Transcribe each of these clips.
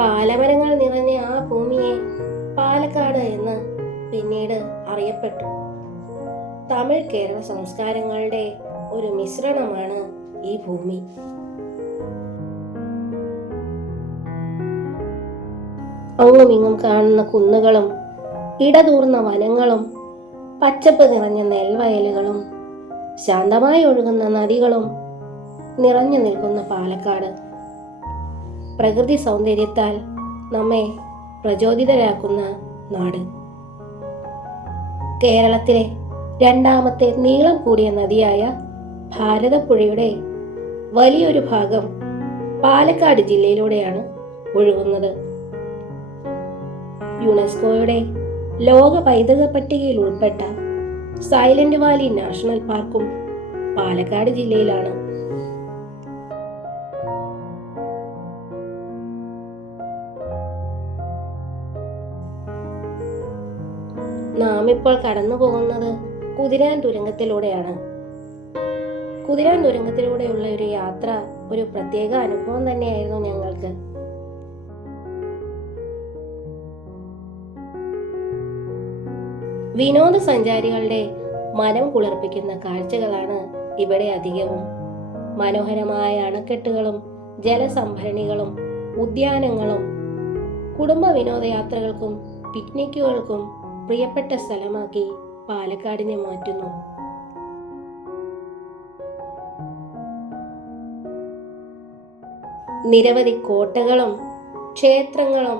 പാലമരങ്ങൾ നിറഞ്ഞ ആ ഭൂമിയെ പാലക്കാട് എന്ന് പിന്നീട് അറിയപ്പെട്ടു. തമിഴ് കേരള സംസ്കാരങ്ങളുടെ ഒരു മിശ്രണമാണ് ഈ ഭൂമി. അങ്ങുമിങ്ങും കാണുന്ന കുന്നുകളും ഇടതൂർന്ന വനങ്ങളും പച്ചപ്പ് നിറഞ്ഞ നെൽവയലുകളും ശാന്തമായി ഒഴുകുന്ന നദികളും നിറഞ്ഞു നിൽക്കുന്ന പാലക്കാട് പ്രകൃതി സൗന്ദര്യത്താൽ നമ്മെ പ്രചോദിതരാക്കുന്ന നാട്. കേരളത്തിലെ രണ്ടാമത്തെ നീളം കൂടിയ നദിയായ ഭാരതപ്പുഴയുടെ വലിയൊരു ഭാഗം പാലക്കാട് ജില്ലയിലൂടെയാണ് ഒഴുകുന്നത്. യുനെസ്കോയുടെ ലോക പൈതൃക പട്ടികയിൽ ഉൾപ്പെട്ട സൈലന്റ് വാലി നാഷണൽ പാർക്കും പാലക്കാട് ജില്ലയിലാണ്. നാം ഇപ്പോൾ കടന്നു പോകുന്നത് കുതിരാൻ തുരങ്കത്തിലൂടെയാണ്. കുതിരാൻ തുരങ്കത്തിലൂടെയുള്ള ഒരു യാത്ര ഒരു പ്രത്യേക അനുഭവം തന്നെയായിരുന്നു ഞങ്ങൾക്ക്. വിനോദസഞ്ചാരികളുടെ മനം കുളിർപ്പിക്കുന്ന കാഴ്ചകളാണ് ഇവിടെ അധികവും. മനോഹരമായ അണക്കെട്ടുകളും ജലസംഭരണികളും ഉദ്യാനങ്ങളും കുടുംബ വിനോദയാത്രകൾക്കും പിക്നിക്കുകൾക്കും പ്രിയപ്പെട്ട സ്ഥലമാക്കി പാലക്കാടിനെ മാറ്റുന്നു. നിരവധി കോട്ടകളും ക്ഷേത്രങ്ങളും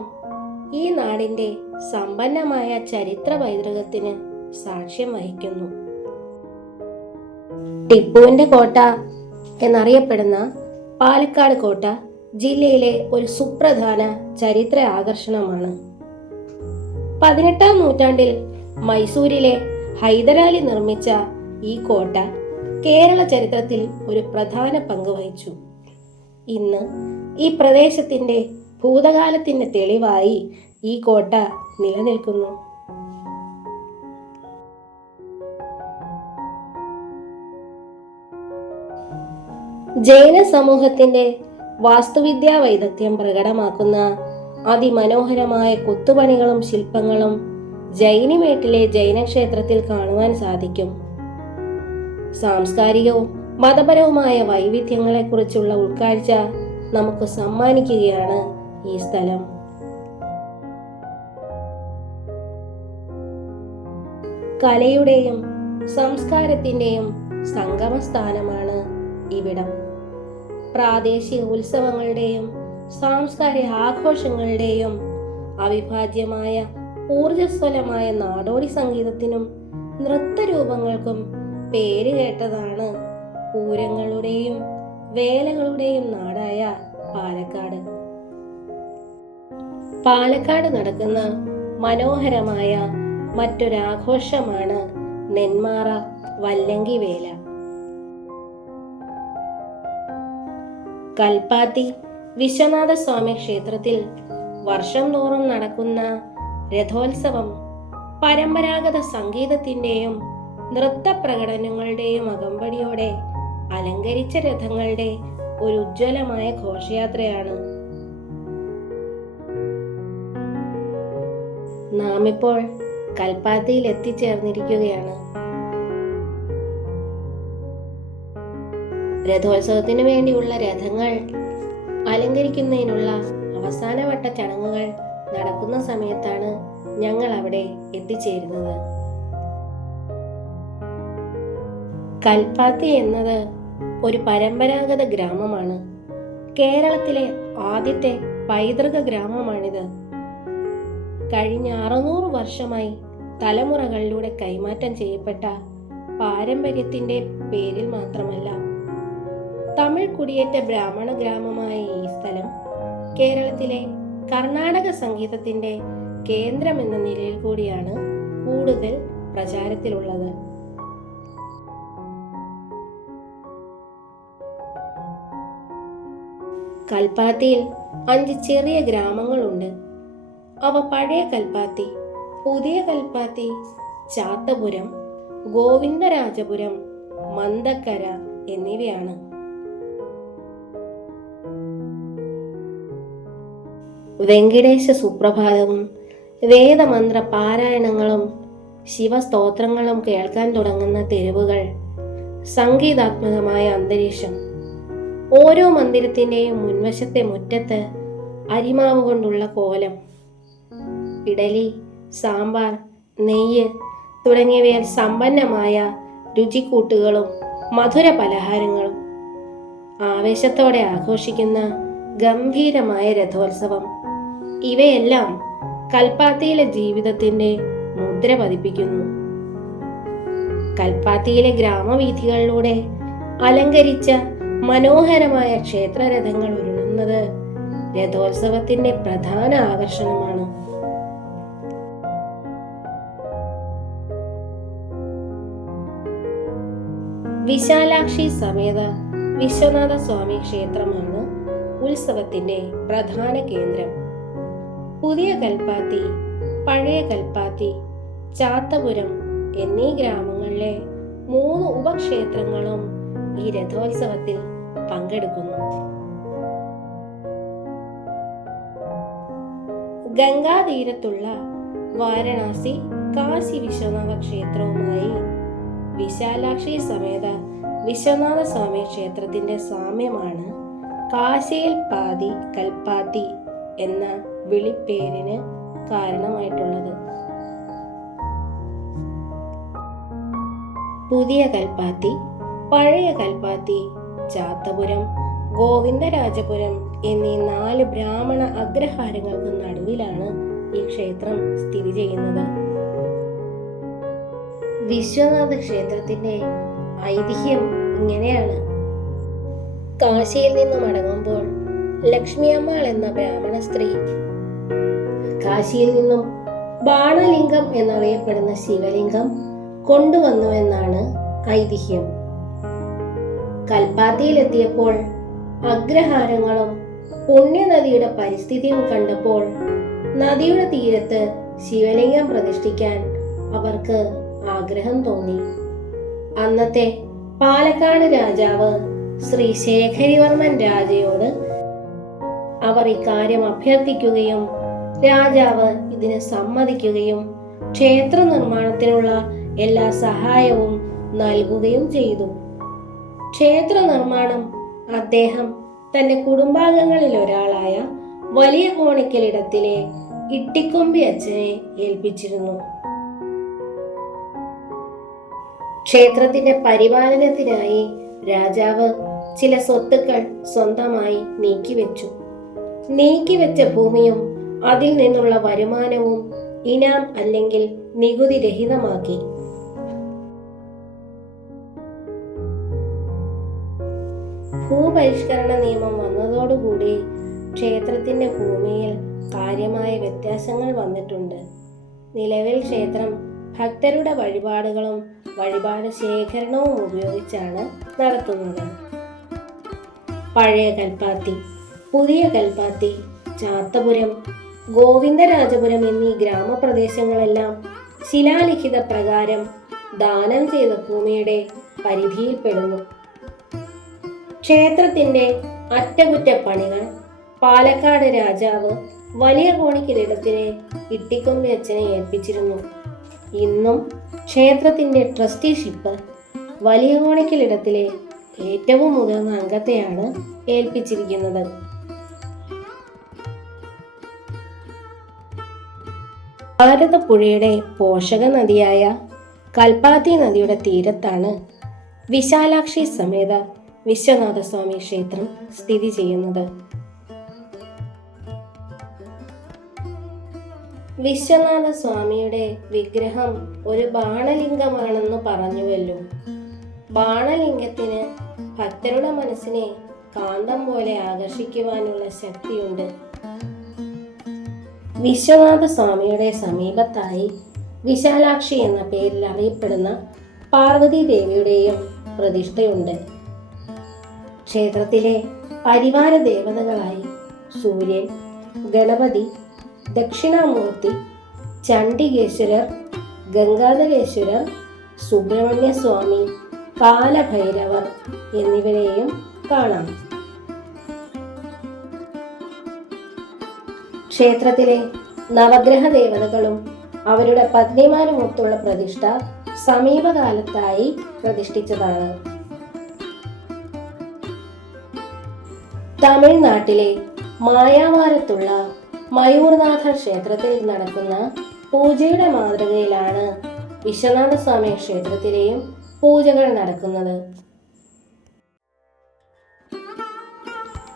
ഈ നാടിന്റെ സമ്പന്നമായ ചരിത്ര പൈതൃകത്തിന് സാക്ഷ്യം വഹിക്കുന്നു. ടിപ്പുവിന്റെ കോട്ട എന്നറിയപ്പെടുന്ന പാലക്കാട് കോട്ട ജില്ലയിലെ ഒരു സുപ്രധാന ചരിത്ര ആകർഷണമാണ്. 18ാം നൂറ്റാണ്ടിൽ മൈസൂരിലെ ഹൈദരാലി നിർമ്മിച്ച ഈ കോട്ട കേരള ചരിത്രത്തിൽ ഒരു പ്രധാന പങ്ക് വഹിച്ചു. ഇന്ന് ഈ പ്രദേശത്തിന്റെ ഭൂതകാലത്തിന്റെ തെളിവായി ഈ കോട്ട നിലനിൽക്കുന്നു. ജൈന സമൂഹത്തിന്റെ വാസ്തുവിദ്യാ വൈദഗ്ധ്യം പ്രകടമാക്കുന്ന അതിമനോഹരമായ കൊത്തുപണികളും ശില്പങ്ങളും ജൈനിമേട്ടിലെ ജൈനക്ഷേത്രത്തിൽ കാണുവാൻ സാധിക്കും. സാംസ്കാരികവും മതപരവുമായ വൈവിധ്യങ്ങളെക്കുറിച്ചുള്ള ഉൾക്കാഴ്ച നമുക്ക് സമ്മാനിക്കുകയാണ് ഈ സ്ഥലം. കലയുടെയും സംസ്കാരത്തിന്റെയും സംഗമസ്ഥാനമാണ് ഇവിടം. പ്രാദേശിക ഉത്സവങ്ങളുടെയും സാംസ്കാരിക ആഘോഷങ്ങളുടെയും അവിഭാജ്യമായ ഊർജ്ജസ്വലമായ നാടോടി സംഗീതത്തിനും നൃത്തരൂപങ്ങൾക്കും പേരുകേട്ടതാണ് പൂരങ്ങളുടെയും വേലകളുടെയും നാടായ പാലക്കാട്. പാലക്കാട് നടക്കുന്ന മനോഹരമായ മറ്റൊരാഘോഷമാണ് നെന്മാറ വല്ലങ്കി വേല. കൽപ്പാത്തി വിശ്വനാഥ സ്വാമി ക്ഷേത്രത്തിൽ വർഷം തോറും നടക്കുന്ന രഥോത്സവം പരമ്പരാഗത സംഗീതത്തിന്റെയും നൃത്ത പ്രകടനങ്ങളുടെയും അകമ്പടിയോടെ അലങ്കരിച്ച രഥങ്ങളുടെ ഒരു ഉജ്ജ്വലമായ ഘോഷയാത്രയാണ്. നാം ഇപ്പോൾ കൽപ്പാത്തിയിൽ എത്തിച്ചേർന്നിരിക്കുകയാണ്. രഥോത്സവത്തിനു വേണ്ടിയുള്ള രഥങ്ങൾ അലങ്കരിക്കുന്നതിനുള്ള അവസാനവട്ട ചടങ്ങുകൾ നടക്കുന്ന സമയത്താണ് ഞങ്ങൾ അവിടെ എത്തിച്ചേരുന്നത്. കൽപ്പാത്തി എന്നത് ഒരു പരമ്പരാഗത ഗ്രാമമാണ്. കേരളത്തിലെ ആദ്യത്തെ പൈതൃക ഗ്രാമമാണിത്. കഴിഞ്ഞ 600 വർഷമായി തലമുറകളിലൂടെ കൈമാറ്റം ചെയ്യപ്പെട്ട പാരമ്പര്യത്തിന്റെ പേരിൽ മാത്രമല്ല, തമിഴ് കുടിയേറ്റ ബ്രാഹ്മണ ഗ്രാമമായ ഈ സ്ഥലം കേരളത്തിലെ കർണാടക സംഗീതത്തിന്റെ കേന്ദ്രം എന്ന നിലയിൽ കൂടിയാണ് കൂടുതൽ പ്രചാരത്തിലുള്ളത്. കൽപ്പാത്തിയിൽ 5 ചെറിയ ഗ്രാമങ്ങളുണ്ട്. അവ പഴയ കൽപ്പാത്തി, പുതിയ കൽപ്പാത്തി, ചാത്തപുരം, ഗോവിന്ദരാജപുരം, മന്തക്കര എന്നിവയാണ്. വെങ്കിടേശ സുപ്രഭാതവും വേദമന്ത്ര പാരായണങ്ങളും ശിവസ്തോത്രങ്ങളും കേൾക്കാൻ തുടങ്ങുന്ന തെരുവുകൾ, സംഗീതാത്മകമായ അന്തരീക്ഷം. ഓരോ മന്ദിരത്തിൻ്റെയും മുൻവശത്തെ മുറ്റത്ത് അരിമാവ് കൊണ്ടുള്ള കോലം, ഇഡലി, സാമ്പാർ, നെയ്യ് തുടങ്ങിയവയാൽ സമ്പന്നമായ രുചിക്കൂട്ടുകളും മധുര പലഹാരങ്ങളും. ആവേശത്തോടെ ആഘോഷിക്കുന്ന ഗംഭീരമായ രഥോത്സവം. ഇവയെല്ലാം കൽപ്പാത്തിയിലെ ജീവിതത്തിൻ്റെ മുദ്ര പതിപ്പിക്കുന്നു. കൽപ്പാത്തിയിലെ ഗ്രാമവീഥികളിലൂടെ അലങ്കരിച്ച മനോഹരമായ ക്ഷേത്രരഥങ്ങൾ ഉരുളുന്നത് രഥോത്സവത്തിന്റെ പ്രധാന ആകർഷണമാണ്. വിശാലാക്ഷി സമേത വിശ്വനാഥ സ്വാമി ക്ഷേത്രമാണ് ഉത്സവത്തിന്റെ പ്രധാന കേന്ദ്രം. പുതിയ കൽപ്പാത്തി, പഴയ കൽപ്പാത്തി, ചാത്തപുരം എന്നീ ഗ്രാമങ്ങളിലെ 3 ഉപക്ഷേത്രങ്ങളും ഈ രഥോത്സവത്തിൽ പങ്കെടുക്കുന്നു. ഗംഗാതീരത്തുള്ള വാരണാസി കാശി വിശ്വനാഥ ക്ഷേത്രവുമായി വിശാലാക്ഷി സമേത വിശ്വനാഥ സ്വാമി ക്ഷേത്രത്തിന്റെ സാമ്യമാണ് കാശിയിൽ പാതി കൽപ്പാത്തി എന്ന വിളിപ്പേരിന് കാരണമായിട്ടുള്ളത്. പുതിയ കൽപ്പാത്തി, പഴയ കൽപ്പാത്തി, ചാത്തപുരം, ഗോവിന്ദരാജപുരം എന്നീ 4 ബ്രാഹ്മണ അഗ്രഹാരങ്ങൾക്ക് നടുവിലാണ് ഈ ക്ഷേത്രം സ്ഥിതി ചെയ്യുന്നത്. വിശ്വനാഥ ക്ഷേത്രത്തിന്റെ ഐതിഹ്യം ഇങ്ങനെയാണ്. കാശിയിൽ നിന്ന് മടങ്ങുമ്പോൾ ലക്ഷ്മിയമ്മാൾ എന്ന ബ്രാഹ്മണ സ്ത്രീ കാശിയിൽ നിന്നും ബാണലിംഗം എന്നറിയപ്പെടുന്ന ശിവലിംഗം കൊണ്ടുവന്നുവെന്നാണ് ഐതിഹ്യം. കൽപ്പാത്തിയിലെത്തിയപ്പോൾ അഗ്രഹാരങ്ങളും പുണ്യനദിയുടെ പരിസ്ഥിതിയും കണ്ടപ്പോൾ നദിയുടെ തീരത്ത് ശിവലിംഗം പ്രതിഷ്ഠിക്കാൻ അവർക്ക് ആഗ്രഹം തോന്നി. അന്നത്തെ പാലക്കാട് രാജാവ് ശ്രീ ശേഖരിവർമ്മൻ രാജയോട് അവർ ഇക്കാര്യം അഭ്യർത്ഥിക്കുകയും രാജാവ് ഇതിന് സമ്മതിക്കുകയും ക്ഷേത്ര നിർമ്മാണത്തിനുള്ള എല്ലാ സഹായവും നൽകുകയും ചെയ്തു. ക്ഷേത്ര നിർമ്മാണം അദ്ദേഹം തന്റെ കുടുംബാംഗങ്ങളിൽ ഒരാളായ വലിയ കോണിക്കലിടത്തിലെ ഇട്ടിക്കൊമ്പി അച്ഛനെ ഏൽപ്പിച്ചിരുന്നു. ക്ഷേത്രത്തിന്റെ പരിപാലനത്തിനായി രാജാവ് ചില സ്വത്തുക്കൾ സ്വന്തമായി നീക്കിവെച്ച ഭൂമിയും അതിൽ നിന്നുള്ള വരുമാനവും ഇനാം അല്ലെങ്കിൽ നികുതി രഹിതമാക്കി. ഭൂപരിഷ്കരണ നിയമം വന്നതോടുകൂടി ക്ഷേത്രത്തിന്റെ ഭൂമിയിൽ കാര്യമായ വ്യത്യാസങ്ങൾ വന്നിട്ടുണ്ട്. നിലവിൽ ക്ഷേത്രം ഭക്തരുടെ വഴിപാടുകളും വഴിപാട് ശേഖരണവും ഉപയോഗിച്ചാണ് നടത്തുന്നത്. പഴയ കൽപ്പാത്തി, പുതിയ കൽപ്പാത്തി, ചാത്തപുരം, ഗോവിന്ദരാജപുരം എന്നീ ഗ്രാമപ്രദേശങ്ങളെല്ലാം ശിലാലിഖിത പ്രകാരം ദാനം ചെയ്ത ഭൂമിയുടെ പരിധിയിൽപ്പെടുന്നു. ക്ഷേത്രത്തിന്റെ അറ്റകുറ്റപ്പണികൾ പാലക്കാട് രാജാവ് വലിയ കോണിക്കലിടത്തിലെ ഇട്ടിക്കൊമ്പി അച്ഛനെ ഏൽപ്പിച്ചിരുന്നു. ഇന്നും ക്ഷേത്രത്തിന്റെ ട്രസ്റ്റിഷിപ്പ് വലിയ കോണിക്കലിടത്തിലെ ഏറ്റവും മുതിർന്ന അംഗത്തെയാണ് ഏൽപ്പിച്ചിരിക്കുന്നത്. ഭാരതപ്പുഴയുടെ പോഷക നദിയായ കൽപ്പാത്തി നദിയുടെ തീരത്താണ് വിശാലാക്ഷി സമേത വിശ്വനാഥ സ്വാമി ക്ഷേത്രം സ്ഥിതി ചെയ്യുന്നത്. വിശ്വനാഥ സ്വാമിയുടെ വിഗ്രഹം ഒരു ബാണലിംഗമാണെന്ന് പറഞ്ഞുവല്ലോ. ബാണലിംഗത്തിന് ഭക്തരുടെ മനസ്സിനെ കാന്തം പോലെ ആകർഷിക്കുവാനുള്ള ശക്തിയുണ്ട്. വിശ്വനാഥ സ്വാമിയുടെ സമീപത്തായി വിശാലാക്ഷി എന്ന പേരിൽ അറിയപ്പെടുന്ന പാർവതി ദേവിയുടെയും പ്രതിഷ്ഠയുണ്ട്. ക്ഷേത്രത്തിലെ പരിവാര ദേവതകളായി സൂര്യൻ, ഗണപതി, ദക്ഷിണാമൂർത്തി, ചണ്ഡികേശ്വരർ, ഗംഗാധരേശ്വരർ, സുബ്രഹ്മണ്യ സ്വാമി, കാലഭൈരവർ എന്നിവരെയും കാണാം. ക്ഷേത്രത്തിലെ നവഗ്രഹ ദേവതകളും അവരുടെ പത്നിമാരുമൊത്തുള്ള പ്രതിഷ്ഠ സമീപകാലത്തായി പ്രതിഷ്ഠിച്ചതാണ്. തമിഴ്നാട്ടിലെ മായാവാരത്തുള്ള മയൂർനാഥ ക്ഷേത്രത്തിൽ നടക്കുന്ന പൂജയുടെ മാതൃകയിലാണ് വിശ്വനാഥസ്വാമി ക്ഷേത്രത്തിലെയും പൂജകൾ നടക്കുന്നത്.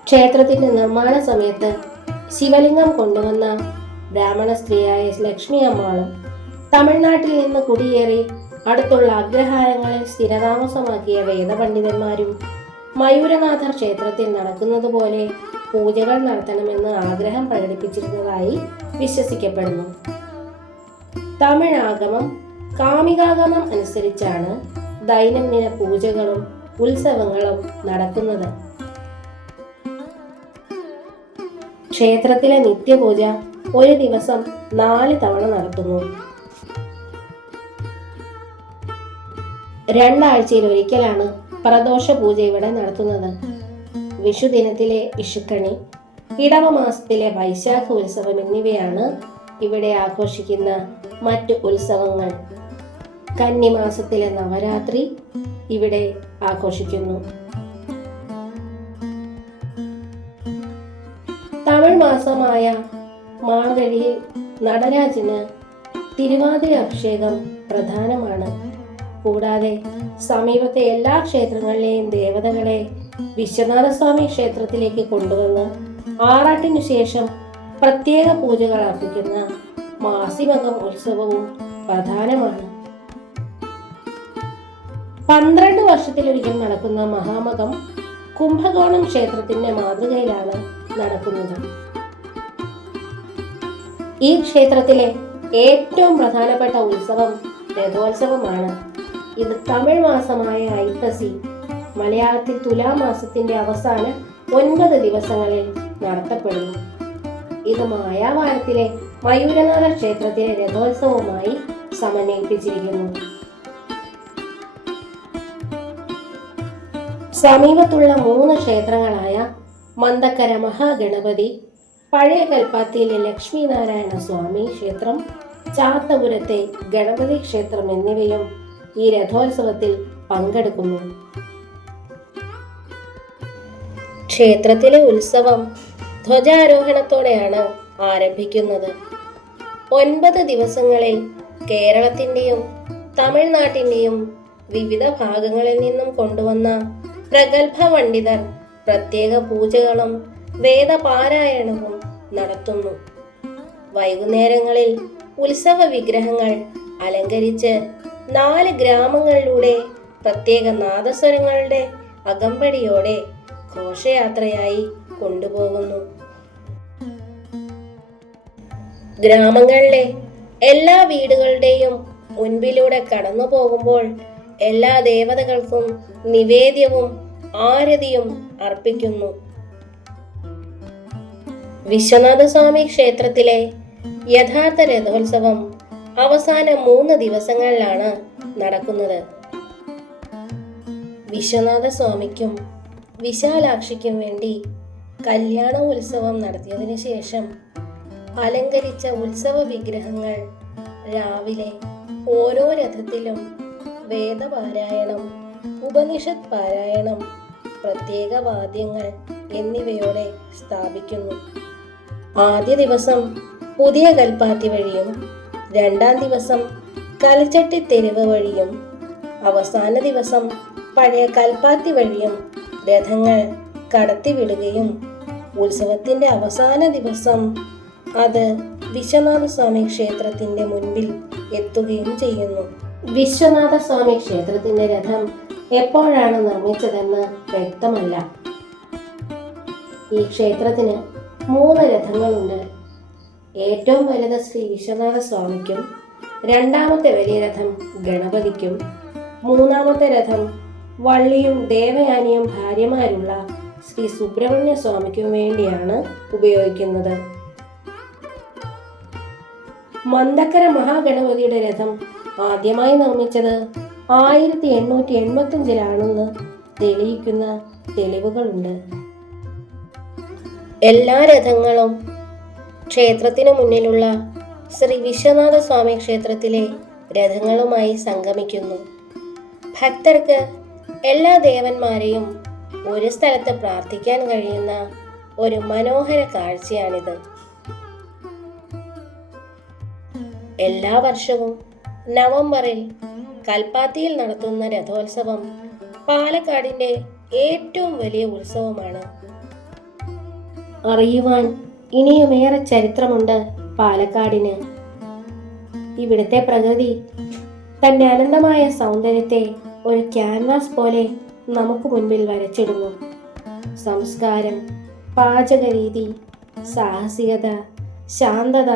ക്ഷേത്രത്തിന്റെ നിർമ്മാണ സമയത്ത് ശിവലിംഗം കൊണ്ടുവന്ന ബ്രാഹ്മണ സ്ത്രീയായ ലക്ഷ്മി അമ്മാളും തമിഴ്നാട്ടിൽ നിന്ന് കുടിയേറി അടുത്തുള്ള അഗ്രഹാരങ്ങളിൽ സ്ഥിരതാമസമാക്കിയ വേദപണ്ഡിതന്മാരും മയൂരനാഥ ക്ഷേത്രത്തിൽ നടക്കുന്നത് പോലെ പൂജകൾ നടത്തണമെന്ന് ആഗ്രഹം പ്രകടിപ്പിച്ചിരുന്നതായി വിശ്വസിക്കപ്പെടുന്നു. തമിഴ് ആഗമം കാമികാഗമം അനുസരിച്ചാണ് ദൈനംദിന പൂജകളും ഉത്സവങ്ങളും നടക്കുന്നത്. ക്ഷേത്രത്തിലെ നിത്യപൂജ ഒരു ദിവസം 4 തവണ നടത്തുന്നു. 2 ആഴ്ചയിൽ ഒരിക്കലാണ് പ്രദോഷ പൂജ ഇവിടെ നടത്തുന്നത്. വിഷുദിനത്തിലെ വിഷുക്കണി, ഇടവ മാസത്തിലെ വൈശാഖ ഉത്സവം എന്നിവയാണ് ഇവിടെ ആഘോഷിക്കുന്ന മറ്റു ഉത്സവങ്ങൾ. കന്നിമാസത്തിലെ നവരാത്രി ഇവിടെ ആഘോഷിക്കുന്നു. തമിഴ് മാസമായ മാർഗഴിയിൽ നടരാജന് തിരുവാതിര അഭിഷേകം പ്രധാനമാണ്. കൂടാതെ സമീപത്തെ എല്ലാ ക്ഷേത്രങ്ങളിലെയും ദേവതകളെ വിശ്വനാഥസ്വാമി ക്ഷേത്രത്തിലേക്ക് കൊണ്ടുവന്ന് ആറാട്ടിനു ശേഷം പ്രത്യേക പൂജകൾ അർപ്പിക്കുന്ന മാസിമകം ഉത്സവവും പ്രധാനമാണ്. 12 വർഷത്തിലൊരിക്കൽ നടക്കുന്ന മഹാമകം കുംഭകോണം ക്ഷേത്രത്തിന്റെ മാതൃകയിലാണ് നടക്കുന്നത്. ഈ ക്ഷേത്രത്തിലെ ഏറ്റവും പ്രധാനപ്പെട്ട ഉത്സവം രഥോത്സവമാണ്. ഇത് തമിഴ് മാസമായ ഐപ്പസി, മലയാളത്തിൽ തുലാമാസത്തിന്റെ അവസാന 9 ദിവസങ്ങളിൽ നടത്തപ്പെടുന്നു. ഇത് മായാവാരത്തിലെ മയൂരനാഥ ക്ഷേത്രത്തിലെ രഥോത്സവവുമായി സമന്വയിപ്പിച്ചിരിക്കുന്നു. സമീപത്തുള്ള 3 ക്ഷേത്രങ്ങളായ മന്ദക്കര മഹാഗണപതി, പഴയ കൽപ്പാത്തിയിലെ ലക്ഷ്മീനാരായണ സ്വാമി ക്ഷേത്രം, ചാത്തപുരത്തെ ഗണപതി ക്ഷേത്രം എന്നിവയും ഈ രഥോത്സവത്തിൽ പങ്കെടുക്കുന്നു. ക്ഷേത്രത്തിലെ ഉത്സവം ധ്വജാരോഹണത്തോടെയാണ് ആരംഭിക്കുന്നത്. 9 ദിവസങ്ങളിൽ കേരളത്തിന്റെയും തമിഴ്നാട്ടിന്റെയും വിവിധ ഭാഗങ്ങളിൽ നിന്നും കൊണ്ടുവന്ന പ്രഗത്ഭ പണ്ഡിതർ പ്രത്യേക പൂജകളും വേദപാരായണവും നടത്തുന്നു. വൈകുന്നേരങ്ങളിൽ ഉത്സവ വിഗ്രഹങ്ങൾ അലങ്കരിച്ച് 4 ഗ്രാമങ്ങളിലൂടെ പ്രത്യേക നാദസ്വരങ്ങളുടെ അകമ്പടിയോടെ ഘോഷയാത്രയായി കൊണ്ടുപോകുന്നു. ഗ്രാമങ്ങളിലെ എല്ലാ വീടുകളുടെയും മുൻപിലൂടെ കടന്നു പോകുമ്പോൾ എല്ലാ ദേവതകൾക്കും നിവേദ്യവും ആരതിയും അർപ്പിക്കുന്നു. വിശ്വനാഥസ്വാമി ക്ഷേത്രത്തിലെ യഥാർത്ഥ രഥോത്സവം അവസാന 3 ദിവസങ്ങളിലാണ് നടക്കുന്നത്. വിശ്വനാഥസ്വാമിക്കും വിശാലാക്ഷിക്കും വേണ്ടി കല്യാണ ഉത്സവം നടത്തിയതിനു ശേഷം അലങ്കരിച്ച ഉത്സവ വിഗ്രഹങ്ങൾ രാവിലെ ഓരോ രഥത്തിലും വേദപാരായണം, ഉപനിഷത്ത് പാരായണം, പ്രത്യേക വാദ്യങ്ങൾ എന്നിവയോടെ സ്ഥാപിക്കുന്നു. ആദ്യ ദിവസം പുതിയ കൽപ്പാത്തി വഴിയും 2ാം ദിവസം കൽച്ചട്ടി തെരുവ് വഴിയും അവസാന ദിവസം പഴയ കൽപ്പാത്തി വഴിയും രഥങ്ങൾ കടത്തിവിടുകയും ഉത്സവത്തിന്റെ അവസാന ദിവസം അത് വിശ്വനാഥസ്വാമി ക്ഷേത്രത്തിന്റെ മുൻപിൽ എത്തുകയും ചെയ്യുന്നു. വിശ്വനാഥസ്വാമി ക്ഷേത്രത്തിന്റെ രഥം എപ്പോഴാണ് നിർമ്മിച്ചതെന്ന് വ്യക്തമല്ല. ഈ ക്ഷേത്രത്തിന് 3 രഥങ്ങളുണ്ട്. ഏറ്റവും വലുത് ശ്രീ വിശ്വനാഥസ്വാമിക്കും, 2ാമത്തെ വലിയ രഥം ഗണപതിക്കും, 3ാമത്തെ രഥം വള്ളിയും ദേവയാനിയും ഭാര്യമാരുള്ള ശ്രീ സുബ്രഹ്മണ്യ സ്വാമിക്കും വേണ്ടിയാണ് ഉപയോഗിക്കുന്നത്. മന്ദക്കര മഹാഗണപതിയുടെ രഥം ആദ്യമായി നിർമ്മിച്ചത് 1885-ലാണെന്ന് തെളിയിക്കുന്ന തെളിവുകളുണ്ട്. എല്ലാ രഥങ്ങളും ക്ഷേത്രത്തിനു മുന്നിലുള്ള ശ്രീ വിശ്വനാഥ സ്വാമി ക്ഷേത്രത്തിലെ രഥങ്ങളുമായി സംഗമിക്കുന്നു. ഭക്തർക്ക് എല്ലാ ദേവന്മാരെയും ഒരു സ്ഥലത്ത് പ്രാർത്ഥിക്കാൻ കഴിയുന്ന ഒരു മനോഹര കാഴ്ചയാണിത്. എല്ലാ വർഷവും നവംബറിൽ കൽപ്പാത്തിയിൽ നടത്തുന്ന രഥോത്സവം പാലക്കാടിൻ്റെ ഏറ്റവും വലിയ ഉത്സവമാണ്. അറിയുവാൻ ഇനിയുമേറെ ചരിത്രമുണ്ട് പാലക്കാടിന്. ഇവിടുത്തെ പ്രകൃതി തൻ്റെ അനന്തമായ സൗന്ദര്യത്തെ ഒരു ക്യാൻവാസ് പോലെ നമുക്ക് മുൻപിൽ വരച്ചിടുന്നു. സംസ്കാരം, പാചകരീതി, സാഹസികത, ശാന്തത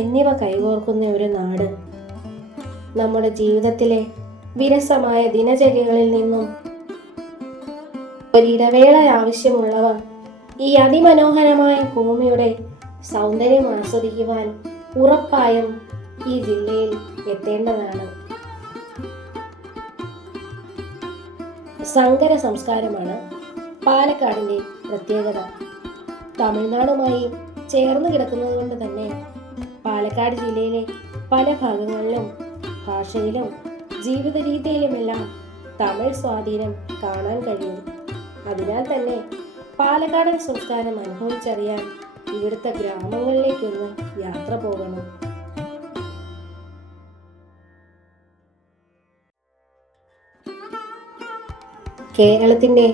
എന്നിവ കൈകോർക്കുന്ന ഒരു നാട്. നമ്മുടെ ജീവിതത്തിലെ വിരസമായ ദിനചര്യകളിൽ നിന്നും ഒരിടവേള ആവശ്യമുള്ളവ ഈ അതിമനോഹരമായ ഭൂമിയുടെ സൗന്ദര്യം ആസ്വദിക്കുവാൻ ഉറപ്പായും ഈ ജില്ലയിൽ എത്തേണ്ടതാണ്. സങ്കര സംസ്കാരമാണ് പാലക്കാടിൻ്റെ പ്രത്യേകത. തമിഴ്നാടുമായി ചേർന്ന് കിടക്കുന്നത് കൊണ്ട് തന്നെ പാലക്കാട് ജില്ലയിലെ പല ഭാഗങ്ങളിലും ഭാഷയിലും ജീവിത രീതിയിലുമെല്ലാം തമിഴ് സ്വാധീനം കാണാൻ കഴിയും. അതിനാൽ തന്നെ പാലക്കാടൻ സംസ്കാരം അനുഭവിച്ചറിയാൻ ഇവിടുത്തെ ഗ്രാമങ്ങളിലേക്കൊന്ന് യാത്ര പോകണം. കേരളത്തിൻ്റെ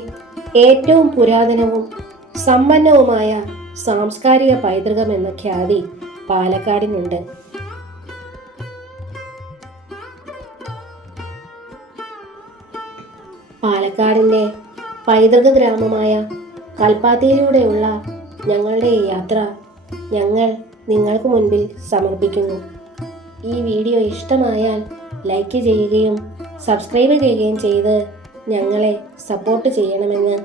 ഏറ്റവും പുരാതനവും സമ്പന്നവുമായ സാംസ്കാരിക പൈതൃകം എന്ന ഖ്യാതി പാലക്കാടിനുണ്ട്. പാലക്കാടിൻ്റെ പൈതൃക ഗ്രാമമായ കൽപ്പാത്തിയിലൂടെയുള്ള ഞങ്ങളുടെ ഈ യാത്ര ഞങ്ങൾ നിങ്ങൾക്ക് മുൻപിൽ സമർപ്പിക്കുന്നു. ഈ വീഡിയോ ഇഷ്ടമായാൽ ലൈക്ക് ചെയ്യുകയും സബ്സ്ക്രൈബ് ചെയ്യുകയും ചെയ്ത് ഞങ്ങളെ സപ്പോർട്ട് ചെയ്യണമെന്ന്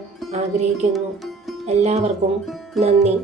ആഗ്രഹിക്കുന്നു. എല്ലാവർക്കും നന്ദി.